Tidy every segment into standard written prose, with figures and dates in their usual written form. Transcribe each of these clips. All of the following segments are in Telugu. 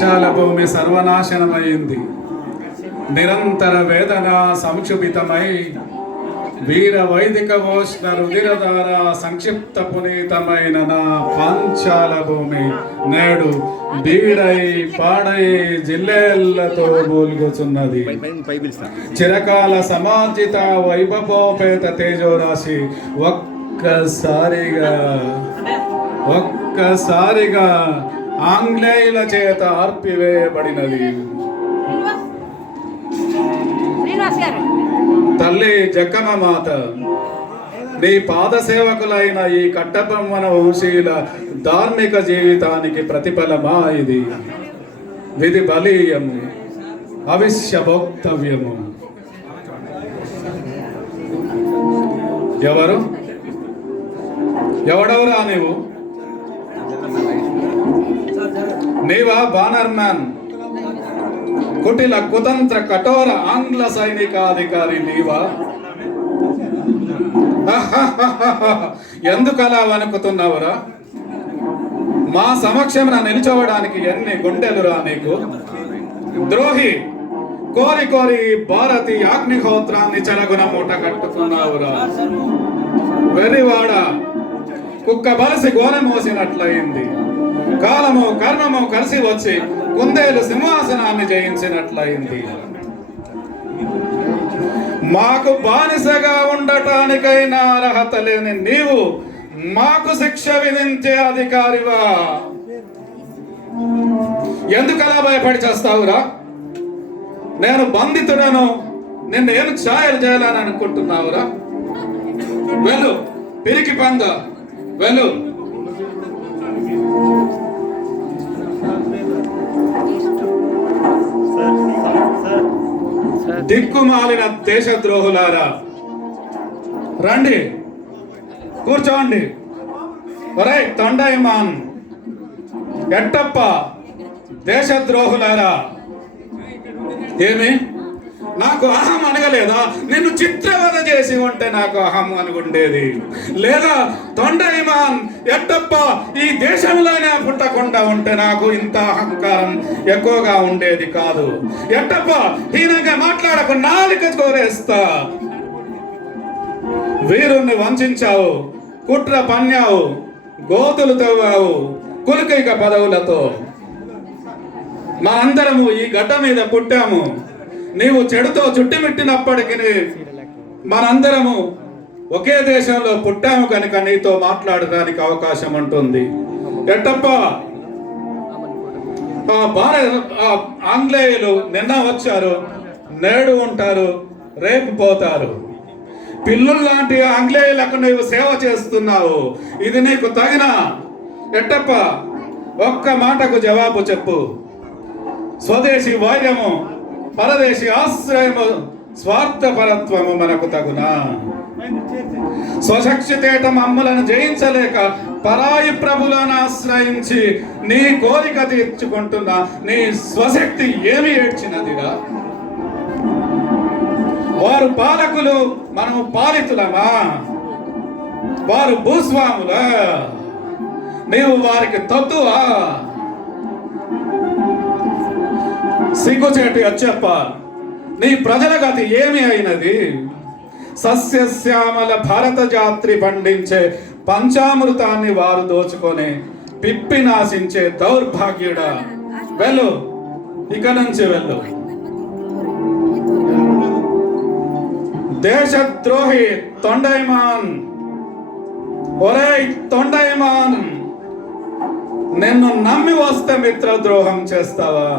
పాంచాల భూమి సర్వనాశనమైంది. నిరంతర వేదన సంక్షుభితమై వీర వైదిక ఓష్ణ రుధిరధార సంక్షిప్త పునీతమైన నా పాంచాల భూమి నేడు బీడై పాడై జిల్లేళ్లతో మూలుగుచున్నది. చిరకాల సమార్జిత వైభవోపేత తేజోరాశి ఒక్కసారిగా ఆంగ్లేయుల చేత ఆర్పివేయబడినది. తల్లి జక్కమ్మ మాత, నీ పాద సేవకులైన ఈ కట్టబొమ్మన వంశీయుల ధార్మిక జీవితానికి ప్రతిఫలమా ఇది? విధి బలీయము, అవిశ్యభోక్తవ్యము. ఎవడెవరా నీవు? నీవా బానర్ మ్యాన్, కుటిల కుతంత్ర కఠోర ఆంగ్ల సైనికాధికారి నీవా? ఎందుకలా వణుకుతున్నావురా? మా సమక్షమున నిలుచోవడానికి ఎన్ని గుండెలురా నీకు? ద్రోహి, కోరి కోరి భారతి అగ్నిహోత్రాన్ని చెరగున మూట కట్టుకున్నావురా. వెర్రివాడ, కుక్క బలసి గోన మోసినట్లయింది. కాలము కర్మము కలిసి వచ్చి కుందేలు సింహాసనాన్ని జయించినట్లయింది. మాకు బానిసగా ఉండటానికైనా అర్హత లేని నీవు మాకు శిక్ష విధించే అధికారివా? ఎందుకలా భయపడి చేస్తావురా? నేను బంధితుడను, నిన్ను ఏం ఛాయలు చేయాలని అనుకుంటున్నావురా? వెళ్ళు, పిరికి పంద, వెళ్ళు. దిక్కుమాలిన దేశద్రోహులారా, రండి, కూర్చోండి. ఒరే తొండైమాన్, ఎట్టప్ప, దేశద్రోహులారా, ఏమి నాకు అహం అనగలేదా? నిన్ను చిత్రవద చేసి ఉంటే నాకు అహం అనుకుండేది. లేదా తొండైమాన్, ఎట్టప్ప, ఈ దేశంలోనే పుట్టకుండా ఉంటే నాకు ఇంత అహంకారం ఎక్కువగా ఉండేది కాదు. ఎట్టప్ప, హీనంగా మాట్లాడకు, నాలుక కోరేస్తా. వీరుణ్ణి వంచావు, కుట్ర పన్నావు, గోతులు తవ్వావు కులికైక పదవులతో. మా అందరము ఈ గడ్డ మీద పుట్టాము. నీవు చెడుతో చుట్టుమిట్టినప్పటికీ మనందరము ఒకే దేశంలో పుట్టాము కనుక నీతో మాట్లాడడానికి అవకాశం ఉంటుంది. ఎట్టప్ప, ఆంగ్లేయులు నిన్న వచ్చారు, నేడు ఉంటారు, రేపు పోతారు. పిల్లుల్లాంటి ఆంగ్లేయులకు నీవు సేవ చేస్తున్నావు. ఇది నీకు తగిన? ఎట్టప్ప, ఒక్క మాటకు జవాబు చెప్పు. స్వదేశీ వైర్యము, పరదేశీ ఆశ్రయము, స్వార్థపరత్వము మనకు తగునా? స్వశక్తితేట మమ్ములను జయించలేక పరాయి ప్రభులను ఆశ్రయించి నీ కోరిక తీర్చుకుంటున్నా నీ స్వశక్తి ఏమి ఏడ్చినదిరా? వారు పాలకులు, మనము పాలితులమా? వారు భూస్వాములా? నీవు వారికి తొత్తువా? సిగ్గుచేటి అచ్చప్ప, నీ ప్రజల గతి ఏమి అయినది? సస్యశ్యామల భారత జాత్రి పండించే పంచామృతాన్ని వారు దోచుకొని పిప్పి నాశించే దౌర్భాగ్యుడా, వెళ్ళు, ఇక నుంచి వెళ్ళు. దేశద్రోహి తొండైమాన్, ఒరే తొండైమాన్, నిన్ను నమ్మి వస్తే మిత్రద్రోహం చేస్తావా?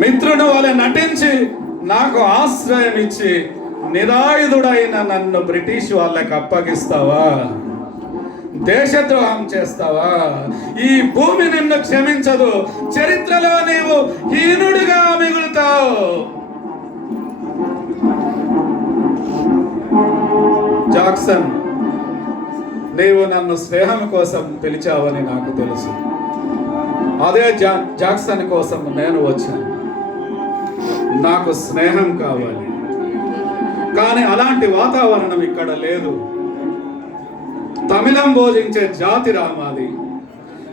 మిత్రుని వలె నటించి నాకు ఆశ్రయం ఇచ్చి నిరాయుధుడైన నన్ను బ్రిటిష్ వాళ్ళకి అప్పగిస్తావా? దేశద్రోహం చేస్తావా? ఈ భూమి నిన్ను క్షమించదు. చరిత్రలో నీవు హీనుడిగా మిగులుతావు. జాక్సన్, నీవు నన్ను స్నేహం కోసం పిలిచావని నాకు తెలుసు. అదే జాక్సన్ కోసం నేను వచ్చాను. నాకు స్నేహం కావాలి, కానీ అలాంటి వాతావరణం ఇక్కడ లేదు. తమిళం భోజించే జాతి రామాది.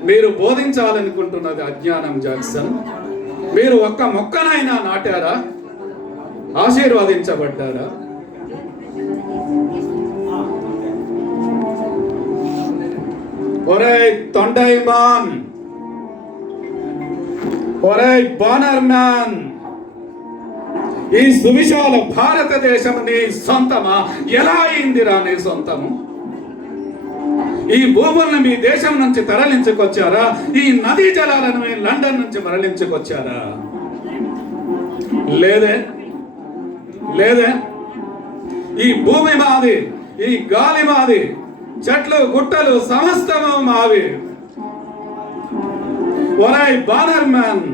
మీరు బోధించాలనుకుంటున్నది అజ్ఞానం జాక్సన్. మీరు ఒక్క మొక్కనైనా నాటారా? ఆశీర్వదించబడ్డారా? ఒరే తొండైమాన్, ఒరే బానర్మ్యాన్, ఈ సువిశాల భారతదేశం నీ సొంతమా? ఎలా అయిందిరా నీ సొంతము? ఈ భూములను మీ దేశం నుంచి తరలించుకొచ్చారా? ఈ నదీ జలాలను మీ లండన్ నుంచి మరలించుకొచ్చారా? లేదే, లేదే. ఈ భూమి మాది, ఈ గాలి మాది, చెట్లు గుట్టలు సమస్తము మావి. ఒరై బానర్ మ్యాన్,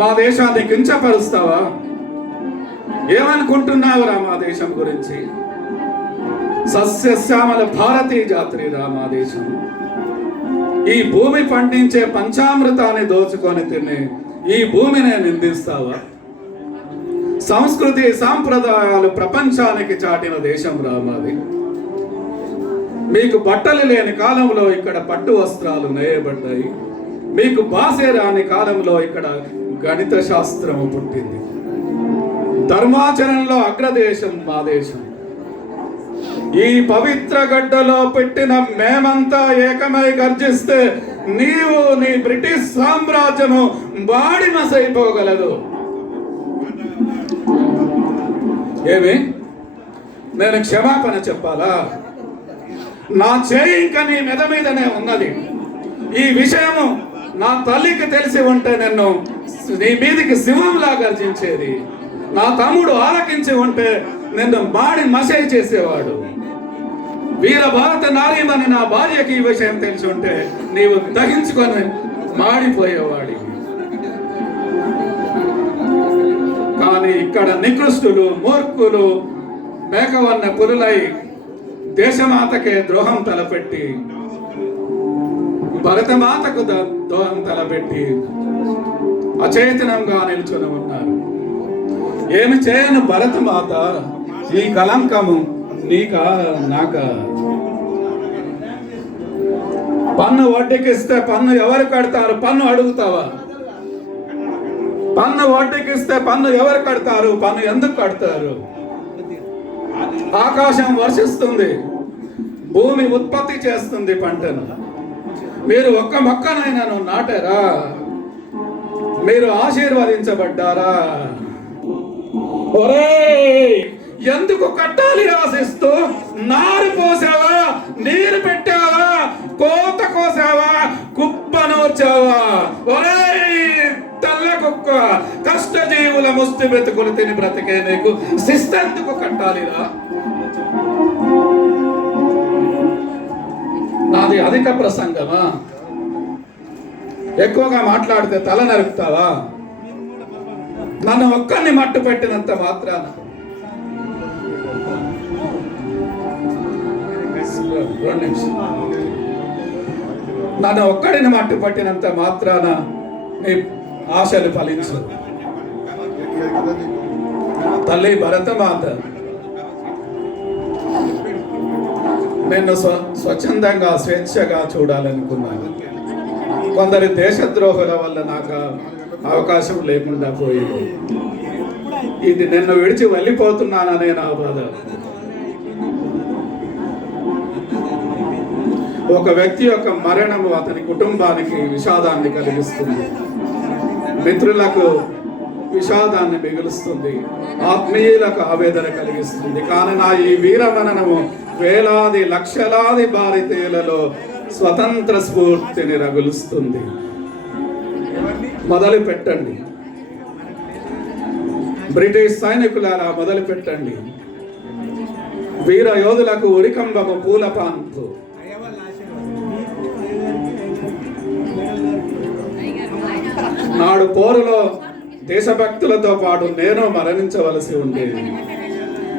మా దేశాన్ని కించపరుస్తావా? ఏమనుకుంటున్నావురా మా దేశం గురించి? సస్యశ్యామల భారతీయ జాత్రిరా మా దేశం. ఈ భూమి పండించే పంచామృతాన్ని దోచుకొని తినే ఈ భూమిని నిందిస్తావా? సంస్కృతి సాంప్రదాయాలు ప్రపంచానికి చాటిన దేశం రా మాది. మీకు బట్టలు లేని కాలంలో ఇక్కడ పట్టు వస్త్రాలు నేయబడ్డాయి. మీకు భాషే రాని కాలంలో ఇక్కడ గణిత శాస్త్రము పుట్టింది. ధర్మాచరణలో అగ్రదేశం మా దేశం. ఈ పవిత్ర గడ్డలో పెట్టిన మేమంతా ఏకమై గర్జిస్తే నీవు నీ బ్రిటిష్ సామ్రాజ్యము బాడిమసైపోగలదు. ఏమి, నేను క్షమాపణ చెప్పాలా? నా చేయి ఇంకా నీ మెద మీదనే ఉన్నది. ఈ విషయము నా తల్లికి తెలిసి ఉంటే నన్ను నీ మీదికి సింహంలా గర్జించేది. నా తమ్ముడు ఆలకించి ఉంటే నిన్ను బాడి మసై చేసేవాడు. వీర భారత నారీమని నా భార్యకి ఈ విషయం తెలిసి ఉంటే నీవు దహించుకొని మాడిపోయేవాడి. కానీ ఇక్కడ నికృష్టులు, మూర్ఖులు, మేకవన్న పులులై దేశమాతకే ద్రోహం తలపెట్టి, భరతమాతకు ద్రోహం తలపెట్టి అచేతనంగా నిల్చొని ఉన్నారు. ఏమి చేయను భరతమాత? ఈ కలంకము నీకా నాకా? పన్ను వడ్డీకిస్తే పన్ను ఎవరు కడతారు? పన్ను అడుగుతావా? పన్ను వడ్డీకిస్తే పన్ను ఎవరు కడతారు? పన్ను ఎందుకు కడతారు? ఆకాశం వర్షిస్తుంది, భూమి ఉత్పత్తి చేస్తుంది పంటను. మీరు ఒక్క మొక్కనైనా నాటారా? మీరు ఆశీర్వదించబడ్డారా? ఒరేయ్, ఎందుకు కట్టాలి ఆశిస్తూ? నారు పోసావా? నీరు పెట్టావా? కోత కోసావా? కుప్ప నూర్చావా? ఒరేయ్ తెల్ల కుక్క, కష్టజీవుల ముష్టి బ్రతుకులు తిని బ్రతికే నీకు శిస్తెందుకు కట్టాలిరా? నాది అధిక ప్రసంగమా? ఎక్కువగా మాట్లాడితే తల నరుకుతావా? నన్ను ఒక్కరిని మట్టు పెట్టినంత మాత్రాన నన్ను ఒక్కడిని మట్టు పట్టినంత మాత్రాన నీ ఆశలు ఫలించు. తల్లి భరతమాత నిన్ను స్వచ్ఛందంగా స్వేచ్ఛగా చూడాలనుకున్నాను. కొందరి దేశద్రోహుల వల్ల నాకు అవకాశం లేకుండా పోయింది. ఇది నిన్ను విడిచి వెళ్ళిపోతున్నాననే నా బాధ. ఒక వ్యక్తి యొక్క మరణము అతని కుటుంబానికి విషాదాన్ని కలిగిస్తుంది, మిత్రులకు విషాదాన్ని మిగులుస్తుంది, ఆత్మీయులకు ఆవేదన కలిగిస్తుంది. కానీ నా ఈ వీరమరణము వేలాది లక్షలాది భారతీయులలో స్వతంత్ర స్ఫూర్తిని రగులుస్తుంది. మొదలు పెట్టండి బ్రిటిష్ సైనికులారా, మొదలు పెట్టండి. వీర యోధులకు ఉరికంబము పూలపాన్పు. నాడు పోరులో దేశభక్తులతో పాటు నేను మరణించవలసి ఉండేది.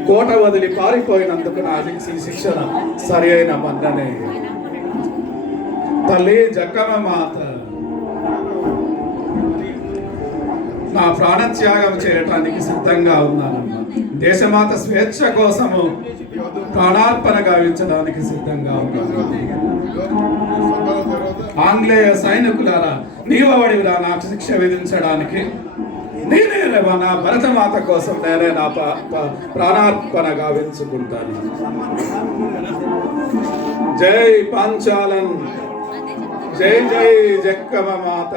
కోట వదిలి పారిపోయినందుకు నా శిక్షణ సరి అయిన మన్ననే. తల్లి జక్కమ్మ మాత నా ప్రాణత్యాగం చేయటానికి సిద్ధంగా ఉన్నానమ్మా. దేశమాత స్వేచ్ఛ కోసము ప్రాణార్పణ గావించడానికి సిద్ధంగా ఉన్నాను. ఆంగ్లేయ సైనికులారా, నీవడివిరా నాకు శిక్ష విధించడానికి. నేనే నా భరతమాత కోసం నేనే నా ప్రాణార్పణ గావించుకుంటాను. జై పాంచాలన్, జై జై జక్కమ మాత.